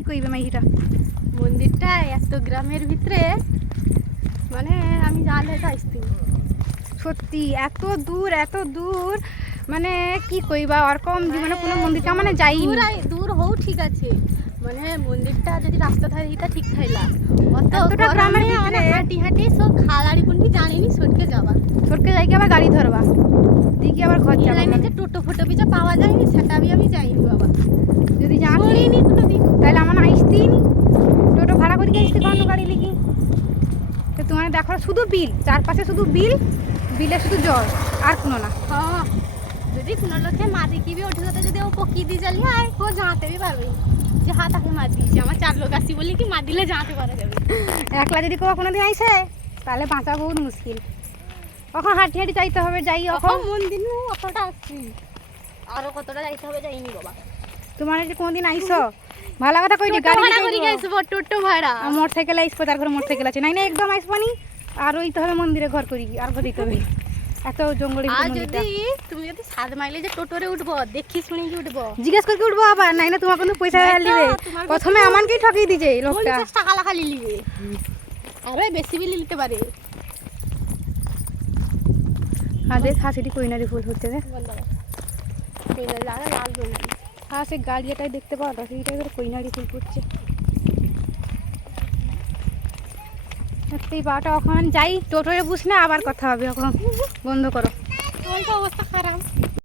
কি কইবে মাইহিটা? মন্দিরটা এত গ্রামের ভিতরে মানে আমি জানলে তো আসতি সত্যি এত দূর এত দূর মানে কি কইবা ওরকম জীবনে কোনো মন্দিরটা মানে যাইনি। দূর দূর হও ঠিক আছে মানে মন্দিরটা যদি রাস্তা থাকে এটা ঠিক থাইলা। অত এতটা গ্রামের মানে ভিতরে? হাঁটি হাঁটি সব খালাড়ি কোনটি জানিনি সটকে যাবা সরকে যাই আবার গাড়ি ধরবা দিকে আবার ঘর যাবা টোটো ফোটো পিছা পাওয়া যায়নি সেটা আমি আমি যাইনি বাবা যদি জানি করিনি কোনোদিন তাহলে আমার আইসতেই নি ভাড়া করে আসতে গাড়ি লিখি তো তোমার দেখো শুধু বিল চারপাশে শুধু বিল বিলে শুধু জল আর কোনো না। হ্যাঁ যদি কোনো লোকে মারি কিবি ওঠে সাথে যদি ও পকি দিয়ে চালি আয় ও জাঁতে বি পারবে। যে হাত তাকে মার দিয়েছে। আমার চার লোক আসি বলি কি মার দিলে জাঁতে পারা যাবে? একলা যদি কেউ কোনো দিন আইসে তাহলে বাঁচা বহুত মুশকিল। কখন হাঁটি হাঁটি যাইতে হবে যাই এখন মন্দির অতটা আসছি। আরও কতটা যাইতে হবে যাইনি বাবা। তোমার যে কোনোদিন আইসো ভালো কথা কই টোটো গাড়ি ভাড়া করে করে টোটো ভাড়া। মোটর সাইকেল আইসবো তার ঘরে মোটর সাইকেল আছে। নাই না একদম আইসবো নি। আর ওইতে হবে মন্দিরে ঘর করি আর ঘর দিতে হবে। এত জঙ্গলি আর যদি তুমি যদি সাত মাইলে যে টোটোরে উঠবো দেখি শুনি কি উঠবো। জিজ্ঞেস করে উঠবো আবার নাই না তোমার কোনো পয়সা তোমার প্রথমে আমাকেই ঠকিয়ে দিছে লোকটা। টাকা লাখালি নিবে আরও বেশি বিলি নিতে পারে। হ্যাঁ দেখ কইনারি ফুল হচ্ছে দেখ লাল লাল রঙ সেই সে গাড়িটাই দেখতে পাওয়া তো সেইটাই করে কইনারি ফুল ফুটছে। সত্যি বাটা ওখানে যাই টোটোরে বুঝ না আবার কথা হবে ওখানে বন্ধ করো। অবস্থা খারাপ।